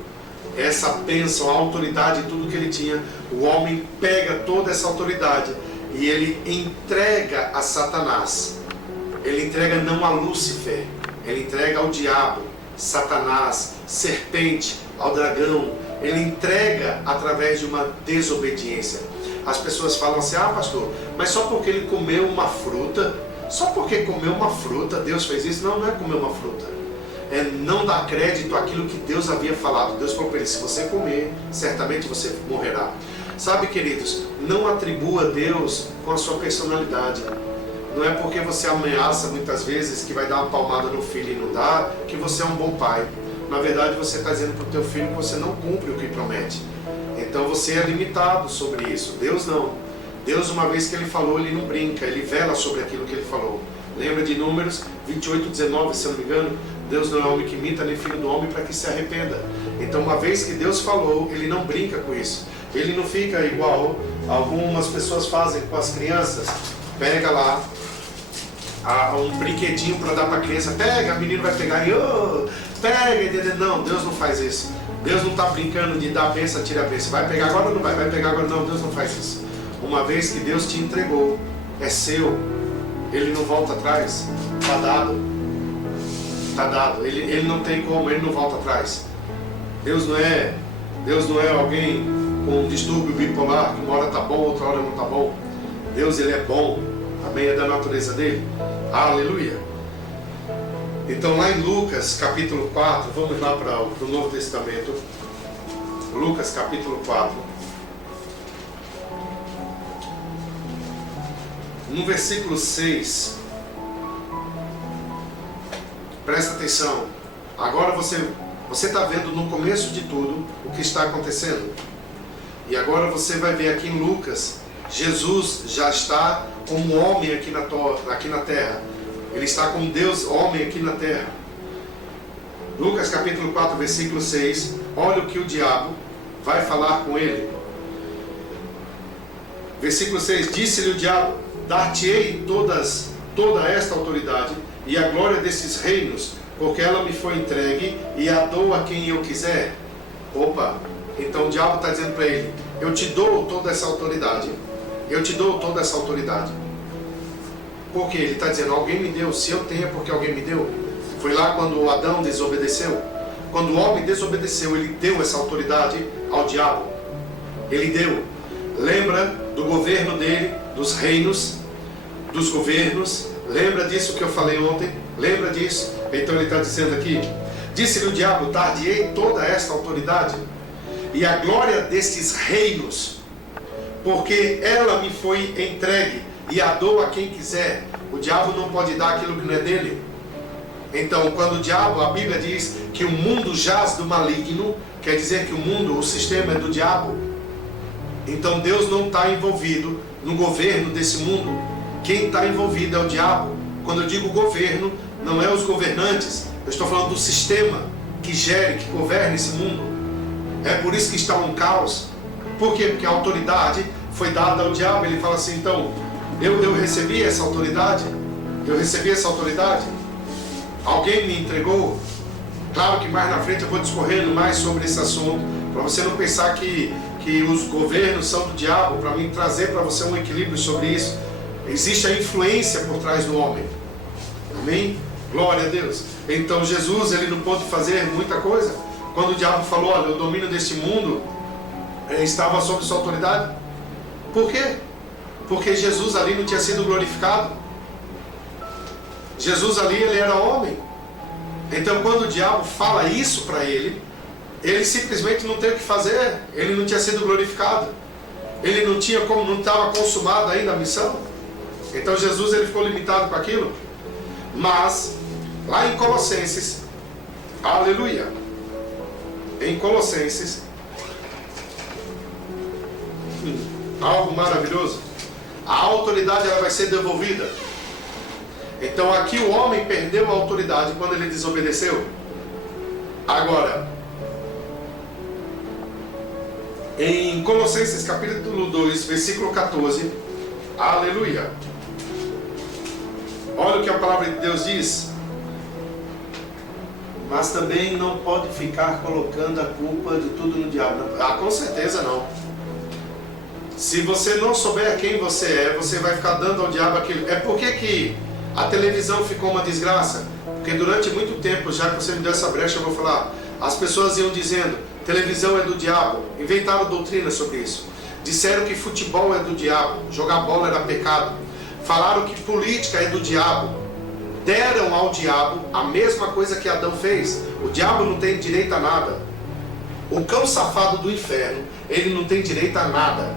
essa bênção, a autoridade, tudo que ele tinha, o homem pega toda essa autoridade e ele entrega a Satanás, ele entrega não a Lúcifer, ele entrega ao diabo, Satanás, serpente, ao dragão, ele entrega através de uma desobediência. As pessoas falam assim, pastor, mas só porque ele comeu uma fruta, só porque comeu uma fruta, Deus fez isso? Não, não é comer uma fruta, é não dar crédito àquilo que Deus havia falado. Deus falou para ele, se você comer, certamente você morrerá. Sabe, queridos, não atribua a Deus com a sua personalidade. Não é porque você ameaça muitas vezes que vai dar uma palmada no filho e não dá, que você é um bom pai. Na verdade, você está dizendo para o teu filho que você não cumpre o que promete. Então você é limitado sobre isso. Deus não. Deus, uma vez que ele falou, ele não brinca, ele vela sobre aquilo que ele falou. Lembra de Números 28, 19, se eu não me engano? Deus não é homem que minta, nem filho do homem para que se arrependa. Então, uma vez que Deus falou, ele não brinca com isso. Ele não fica igual algumas pessoas fazem com as crianças. Pega lá um brinquedinho para dar para a criança, pega, a menina vai pegar e pega, não, Deus não faz isso. Deus não está brincando de dar a bênção, tira a bênção, vai pegar agora ou não vai pegar agora, não, Deus não faz isso. Uma vez que Deus te entregou, é seu, ele não volta atrás, está dado, ele não tem como, ele não volta atrás. Deus não é alguém com um distúrbio bipolar, que uma hora está bom, outra hora não está bom. Deus, ele é bom, amém, é da natureza dele, aleluia. Então lá em Lucas capítulo 4, vamos lá para o Novo Testamento, Lucas capítulo 4, no versículo 6, presta atenção, agora você está vendo no começo de tudo o que está acontecendo, e agora você vai ver aqui em Lucas, Jesus já está como homem aqui na terra. Ele está como Deus, homem aqui na terra. Lucas capítulo 4, versículo 6. Olha o que o diabo vai falar com ele. Versículo 6. Disse-lhe o diabo, dar-te-ei toda esta autoridade e a glória desses reinos, porque ela me foi entregue e a dou a quem eu quiser. Opa, então o diabo está dizendo para ele, eu te dou toda essa autoridade, eu te dou toda essa autoridade. Porque ele está dizendo, alguém me deu, se eu tenho é porque alguém me deu. Foi lá quando Adão desobedeceu. Quando o homem desobedeceu, ele deu essa autoridade ao diabo. Ele deu. Lembra do governo dele, dos reinos, dos governos. Lembra disso que eu falei ontem? Lembra disso? Então ele está dizendo aqui, disse-lhe o diabo, dar-te-ei toda esta autoridade e a glória destes reinos, porque ela me foi entregue e a dou a quem quiser. O diabo não pode dar aquilo que não é dele. Então, quando o diabo, a Bíblia diz que o mundo jaz do maligno, quer dizer que o mundo, o sistema é do diabo. Então Deus não está envolvido no governo desse mundo. Quem está envolvido é o diabo. Quando eu digo governo, não é os governantes, eu estou falando do sistema que gere, que governa esse mundo. É por isso que está um caos. Por quê? Porque a autoridade foi dada ao diabo. Ele fala assim, então, eu recebi essa autoridade? Eu recebi essa autoridade? Alguém me entregou? Claro que mais na frente eu vou discorrendo mais sobre esse assunto, para você não pensar que os governos são do diabo, para mim trazer para você um equilíbrio sobre isso. Existe a influência por trás do homem. Amém? Glória a Deus. Então Jesus, ele não pôde fazer muita coisa. Quando o diabo falou, olha, o domínio deste mundo estava sob sua autoridade. Por quê? Porque Jesus ali não tinha sido glorificado. Jesus ali, ele era homem. Então quando o diabo fala isso para ele, ele simplesmente não tem o que fazer. Ele não tinha sido glorificado. Ele não tinha como, não estava consumada ainda a missão. Então Jesus, ele ficou limitado com aquilo. Mas lá em Colossenses, aleluia, em Colossenses, algo maravilhoso, a autoridade ela vai ser devolvida. Então aqui o homem perdeu a autoridade quando ele desobedeceu. Agora, em Colossenses capítulo 2, versículo 14, aleluia, olha o que a palavra de Deus diz. Mas também não pode ficar colocando a culpa de tudo no diabo. Ah, com certeza não. Se você não souber quem você é, você vai ficar dando ao diabo aquilo. É porque que a televisão ficou uma desgraça? Porque durante muito tempo, já que você me deu essa brecha, eu vou falar, as pessoas iam dizendo, televisão é do diabo, inventaram doutrina sobre isso. Disseram que futebol é do diabo, jogar bola era pecado. Falaram que política é do diabo. Deram ao diabo a mesma coisa que Adão fez. O diabo não tem direito a nada. O cão safado do inferno, ele não tem direito a nada.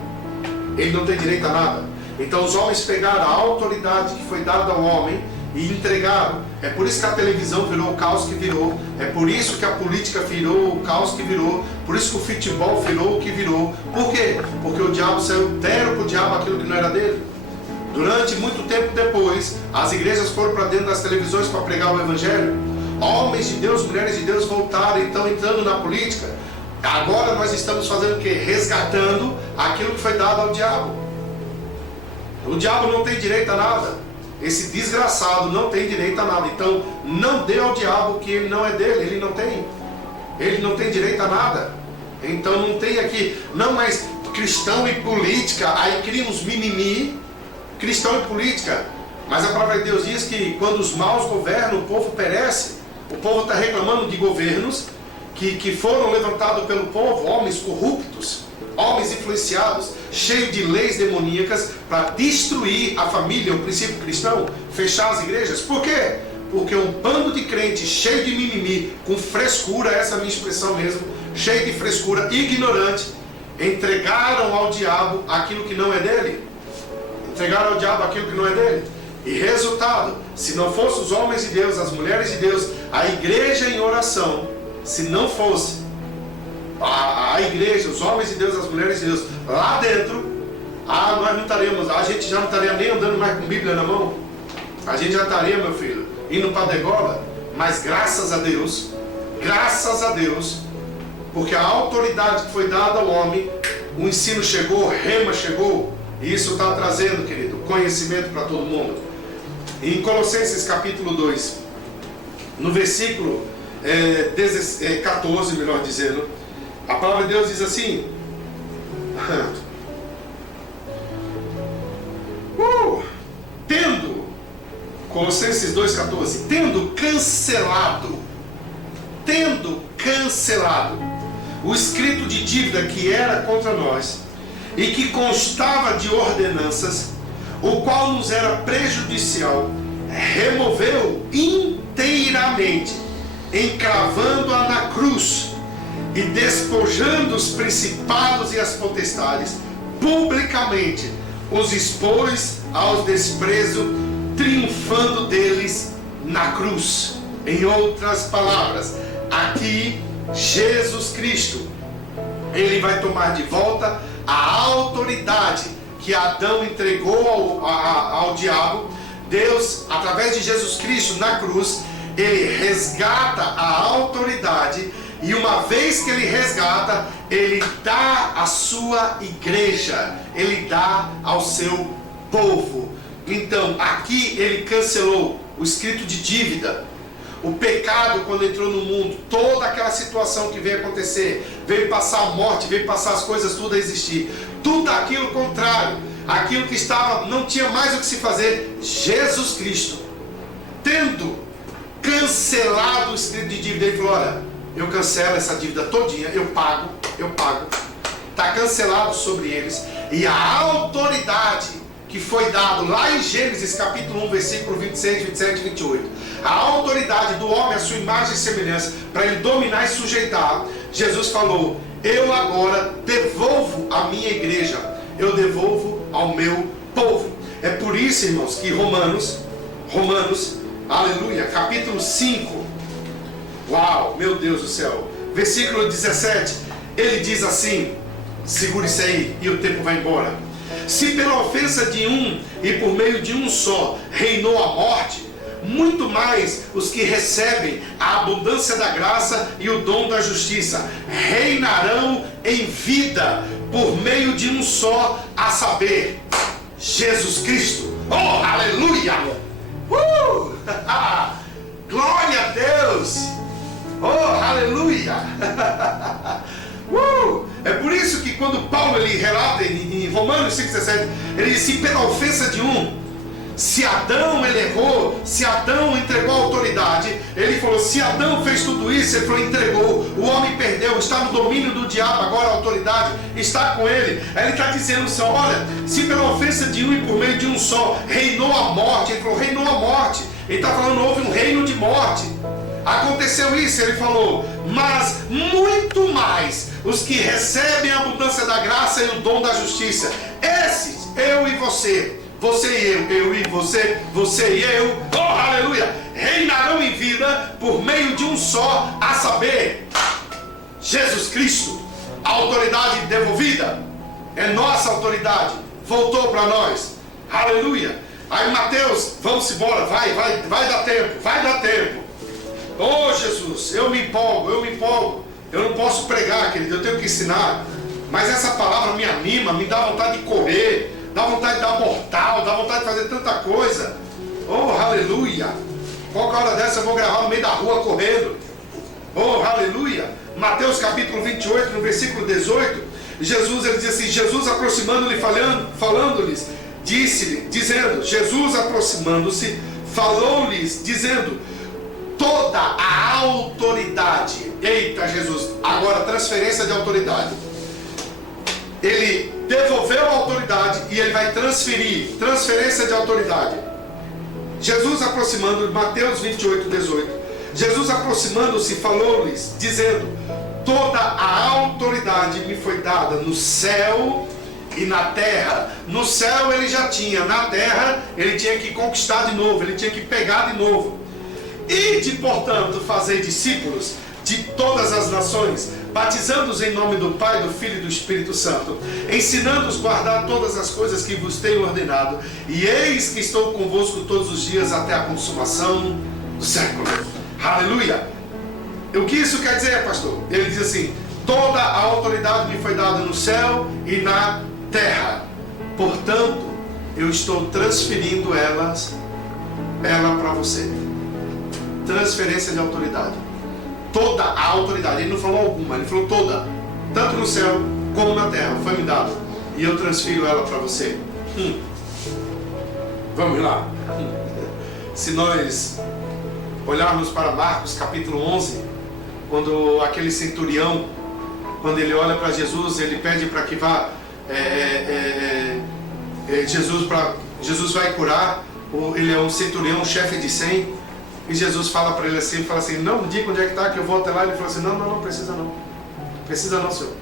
Ele não tem direito a nada. Então os homens pegaram a autoridade que foi dada ao homem e entregaram. É por isso que a televisão virou o caos que virou. É por isso que a política virou o caos que virou. Por isso que o futebol virou o que virou. Por quê? Porque o diabo saiu, deram para o diabo aquilo que não era dele. Durante muito tempo depois, as igrejas foram para dentro das televisões para pregar o evangelho. Homens de Deus, mulheres de Deus voltaram, então entrando na política. Agora nós estamos fazendo o quê? Resgatando aquilo que foi dado ao diabo. O diabo não tem direito a nada. Esse desgraçado não tem direito a nada. Então não dê ao diabo o que ele não é dele. Ele não tem. Ele não tem direito a nada. Então não tem aqui, não mais cristão e política. Aí cria uns mimimi. Cristão e política. Mas a palavra de Deus diz que quando os maus governam, o povo perece. O povo está reclamando de governos que foram levantados pelo povo, homens corruptos, homens influenciados, cheios de leis demoníacas para destruir a família, o princípio cristão, fechar as igrejas. Por quê? Porque um bando de crentes cheio de mimimi, com frescura, essa é a minha expressão mesmo, cheio de frescura, ignorante, entregaram ao diabo aquilo que não é dele. Entregaram ao diabo aquilo que não é dele. E resultado, se não fossem os homens de Deus, as mulheres de Deus, a igreja em oração, se não fosse a igreja, os homens de Deus, as mulheres de Deus, lá dentro, nós não estaríamos, a gente já não estaria nem andando mais com Bíblia na mão. A gente já estaria, meu filho, indo para a degola. Mas graças a Deus, porque a autoridade que foi dada ao homem, o ensino chegou, rema chegou, E isso está trazendo, querido, conhecimento para todo mundo. Em Colossenses capítulo 2, no versículo 14, melhor dizendo, a palavra de Deus diz assim: Colossenses 2,14, tendo cancelado o escrito de dívida que era contra nós e que constava de ordenanças, o qual nos era prejudicial, removeu inteiramente, encravando-a na cruz e despojando os principados e as potestades, publicamente os expôs ao desprezo, triunfando deles na cruz. Em outras palavras, aqui Jesus Cristo, ele vai tomar de volta a autoridade que Adão entregou ao diabo. Deus, através de Jesus Cristo na cruz, ele resgata a autoridade, e uma vez que ele resgata, ele dá à sua igreja, ele dá ao seu povo. Então, aqui ele cancelou o escrito de dívida. O pecado, quando entrou no mundo, toda aquela situação que veio acontecer, veio passar a morte, veio passar as coisas tudo a existir, tudo aquilo contrário, aquilo que estava, não tinha mais o que se fazer. Jesus Cristo, tendo cancelado o escrito de dívida, ele falou: olha, eu cancelo essa dívida todinha, eu pago, está cancelado sobre eles. E a autoridade que foi dado lá em Gênesis capítulo 1, versículo 26, 27 e 28, a autoridade do homem à sua imagem e semelhança, para ele dominar e sujeitar, Jesus falou: eu agora devolvo à minha igreja, eu devolvo ao meu povo. É por isso, irmãos, que Romanos, aleluia, capítulo 5, uau, meu Deus do céu, versículo 17, ele diz assim, segura isso aí e o tempo vai embora: se pela ofensa de um e por meio de um só reinou a morte, muito mais os que recebem a abundância da graça e o dom da justiça reinarão em vida por meio de um só, a saber, Jesus Cristo. Oh, aleluia! Glória a Deus! Oh, aleluia! É por isso que quando Paulo ele relata em Romanos 5,17, ele diz: se pela ofensa de um, se Adão ele errou, se Adão entregou a autoridade, ele falou, se Adão fez tudo isso, ele falou, entregou, o homem perdeu, está no domínio do diabo, agora a autoridade está com ele. Aí ele está dizendo assim: olha, se pela ofensa de um e por meio de um só reinou a morte, ele falou, reinou a morte, ele está falando, houve um reino de morte. Aconteceu isso, ele falou, mas muito mais os que recebem a abundância da graça e o dom da justiça, esses, eu e você, você e eu e você, você e eu, oh aleluia, reinarão em vida por meio de um só, a saber, Jesus Cristo. A autoridade devolvida é nossa autoridade, voltou para nós, aleluia. Aí Mateus, vamos embora, vai dar tempo. Oh Jesus, eu me empolgo, eu não posso pregar, querido, eu tenho que ensinar, mas essa palavra me anima, me dá vontade de correr, dá vontade de dar mortal, dá vontade de fazer tanta coisa. Oh aleluia, qualquer hora dessa eu vou gravar no meio da rua correndo. Oh aleluia. Mateus capítulo 28, no versículo 18, Jesus, ele diz assim, Jesus aproximando-lhe, falando-lhes, dizendo, Jesus aproximando-se, falou-lhes, dizendo, toda a autoridade, eita Jesus, agora transferência de autoridade, ele devolveu a autoridade e ele vai transferir, transferência de autoridade. Jesus aproximando, Mateus 28, 18, Jesus aproximando-se falou-lhes, dizendo, toda a autoridade me foi dada no céu e na terra. No céu ele já tinha, na terra ele tinha que conquistar de novo, ele tinha que pegar de novo. Ide, portanto, fazei discípulos de todas as nações, batizando-os em nome do Pai, do Filho e do Espírito Santo, ensinando-os a guardar todas as coisas que vos tenho ordenado, e eis que estou convosco todos os dias até a consumação do século. Aleluia! O que isso quer dizer, pastor? Ele diz assim, toda a autoridade me foi dada no céu e na terra. Portanto, eu estou transferindo ela para você. Transferência de autoridade. Toda a autoridade. Ele não falou alguma, ele falou toda. Tanto no céu como na terra. Foi me dado. E eu transfiro ela para você. Vamos lá. Se nós olharmos para Marcos capítulo 11, quando aquele centurião, quando ele olha para Jesus, ele pede para que vá Jesus vai curar. Ele é um centurião, um chefe de 100, e Jesus fala para ele assim, não me diga onde é que está, que eu vou até lá. Ele fala assim, não precisa não, Senhor.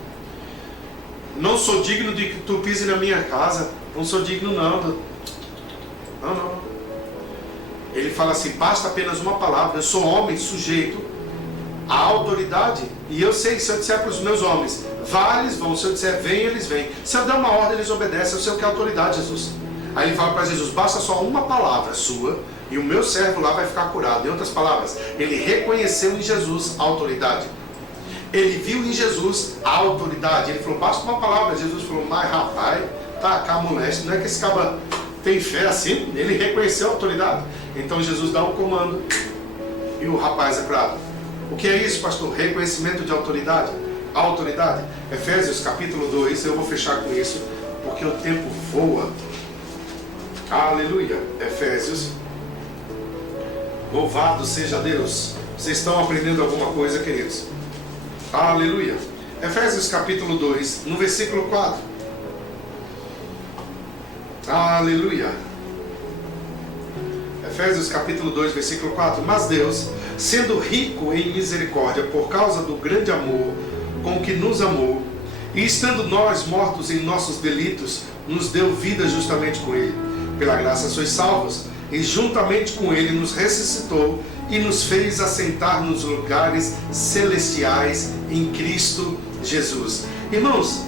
Não sou digno de que tu pise na minha casa, não sou digno não. Ele fala assim, basta apenas uma palavra, eu sou homem sujeito à autoridade, e eu sei que se eu disser para os meus homens, vá, eles vão, se eu disser vem, eles vêm, se eu der uma ordem, eles obedecem, eu sei o que é autoridade, Jesus. Aí ele fala para Jesus, basta só uma palavra sua, e o meu servo lá vai ficar curado. Em outras palavras, ele reconheceu em Jesus a autoridade. Ele viu em Jesus a autoridade. Ele falou, basta uma palavra. Jesus falou, mas rapaz, tá cá moleste, não é que esse cara tem fé assim? Ele reconheceu a autoridade. Então Jesus dá um comando e o rapaz é curado. O que é isso, pastor? Reconhecimento de autoridade. Autoridade. Efésios capítulo 2, eu vou fechar com isso, porque o tempo voa. Aleluia. Efésios. Louvado seja Deus. Vocês estão aprendendo alguma coisa, queridos? Aleluia. Efésios capítulo 2, no versículo 4. Aleluia. Efésios capítulo 2, versículo 4. Mas Deus, sendo rico em misericórdia, por causa do grande amor com que nos amou, e estando nós mortos em nossos delitos, nos deu vida justamente com Ele. Pela graça sois salvos, e juntamente com Ele nos ressuscitou e nos fez assentar nos lugares celestiais em Cristo Jesus. Irmãos,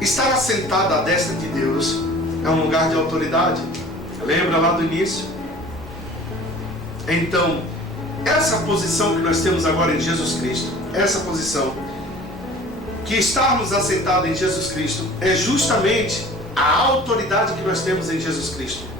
estar assentado à destra de Deus é um lugar de autoridade. Lembra lá do início? Então, essa posição que nós temos agora em Jesus Cristo, essa posição, que estarmos assentados em Jesus Cristo, é justamente a autoridade que nós temos em Jesus Cristo.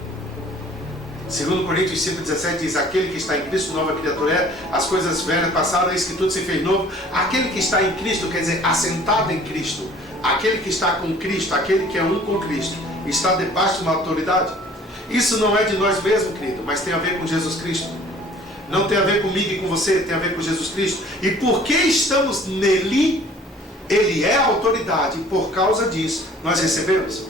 Segundo Coríntios 5,17 diz, aquele que está em Cristo, nova criatura é, as coisas velhas passaram, eis que tudo se fez novo. Aquele que está em Cristo, quer dizer, assentado em Cristo. Aquele que está com Cristo, aquele que é um com Cristo, está debaixo de uma autoridade. Isso não é de nós mesmos, querido, mas tem a ver com Jesus Cristo. Não tem a ver comigo e com você, tem a ver com Jesus Cristo. E porque estamos nele, Ele é a autoridade, e por causa disso, nós recebemos.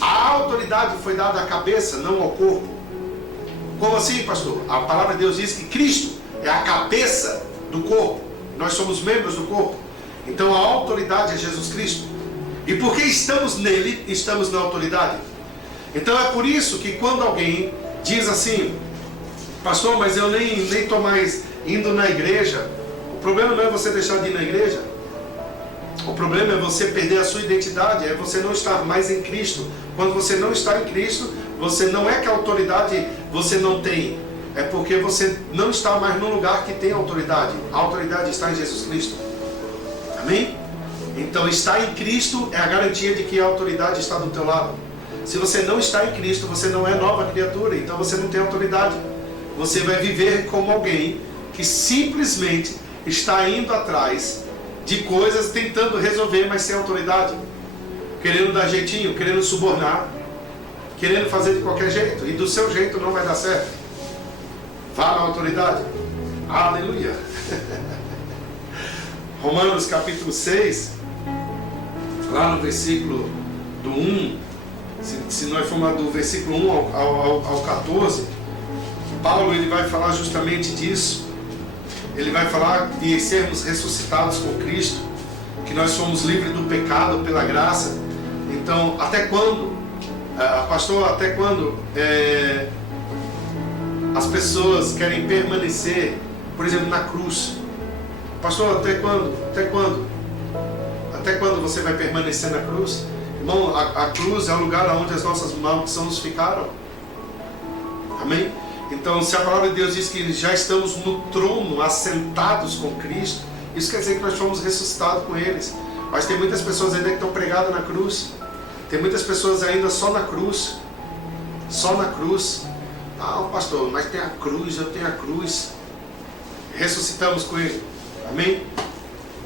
A autoridade foi dada à cabeça, não ao corpo. Como assim, pastor? A palavra de Deus diz que Cristo é a cabeça do corpo. Nós somos membros do corpo. Então a autoridade é Jesus Cristo. E porque estamos nele, estamos na autoridade. Então é por isso que quando alguém diz assim, pastor, mas eu nem estou mais indo na igreja. O problema não é você deixar de ir na igreja. O problema é você perder a sua identidade, é você não estar mais em Cristo. Quando você não está em Cristo, você não é que a autoridade você não tem, é porque você não está mais no lugar que tem autoridade. A autoridade está em Jesus Cristo. Amém? Então estar em Cristo é a garantia de que a autoridade está do teu lado. Se você não está em Cristo, você não é nova criatura, então você não tem autoridade. Você vai viver como alguém que simplesmente está indo atrás de coisas, tentando resolver, mas sem autoridade, querendo dar jeitinho, querendo subornar, querendo fazer de qualquer jeito, e do seu jeito não vai dar certo. Vá na autoridade. Aleluia. Romanos capítulo 6, lá no versículo do 1, se nós formos do versículo 1 ao 14, Paulo ele vai falar justamente disso. Ele vai falar de sermos ressuscitados com Cristo, que nós somos livres do pecado pela graça. Então, até quando, pastor, até quando as pessoas querem permanecer, por exemplo, na cruz? Pastor, até quando? Até quando? Até quando você vai permanecer na cruz? Irmão, a cruz é o lugar onde as nossas maldições ficaram. Amém? Então, se a palavra de Deus diz que já estamos no trono, assentados com Cristo, isso quer dizer que nós fomos ressuscitados com eles. Mas tem muitas pessoas ainda que estão pregadas na cruz. Tem muitas pessoas ainda só na cruz. Só na cruz. Ah, pastor, mas tem a cruz, eu tenho a cruz. Ressuscitamos com Ele. Amém?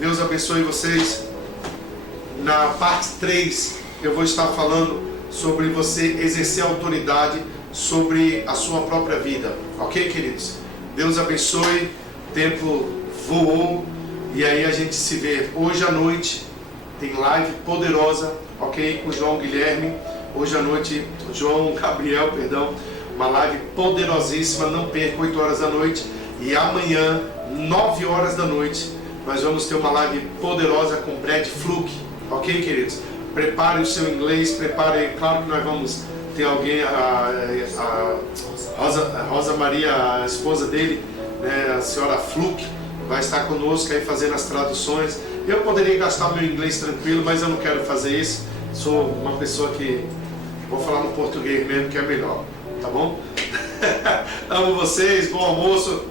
Deus abençoe vocês. Na parte 3, eu vou estar falando sobre você exercer autoridade sobre a sua própria vida. Ok, queridos? Deus abençoe. O tempo voou. E aí a gente se vê hoje à noite. Tem live poderosa, ok? Com o João Guilherme. Hoje à noite, João Gabriel, perdão. Uma live poderosíssima. Não perca, 8 horas da noite. E amanhã, 9 horas da noite, nós vamos ter uma live poderosa com Brad Fluke. Ok, queridos? Prepare o seu inglês, prepare. Claro que nós vamos ter alguém, a Rosa Maria, a esposa dele, né, a senhora Fluke, vai estar conosco aí fazendo as traduções. Eu poderia gastar meu inglês tranquilo, mas eu não quero fazer isso. Sou uma pessoa que vou falar no português mesmo, que é melhor, tá bom? Amo vocês, bom almoço,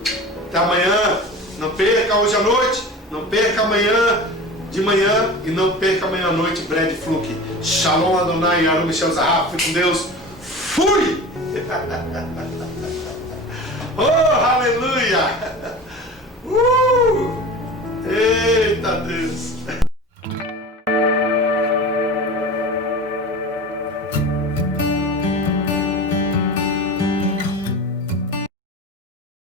até amanhã. Não perca hoje à noite, não perca amanhã de manhã e não perca amanhã à noite. Brad Fluke. Shalom Adonai, Arum Michel Zahar, fique com Deus. Fui! Oh, aleluia! Eita Deus!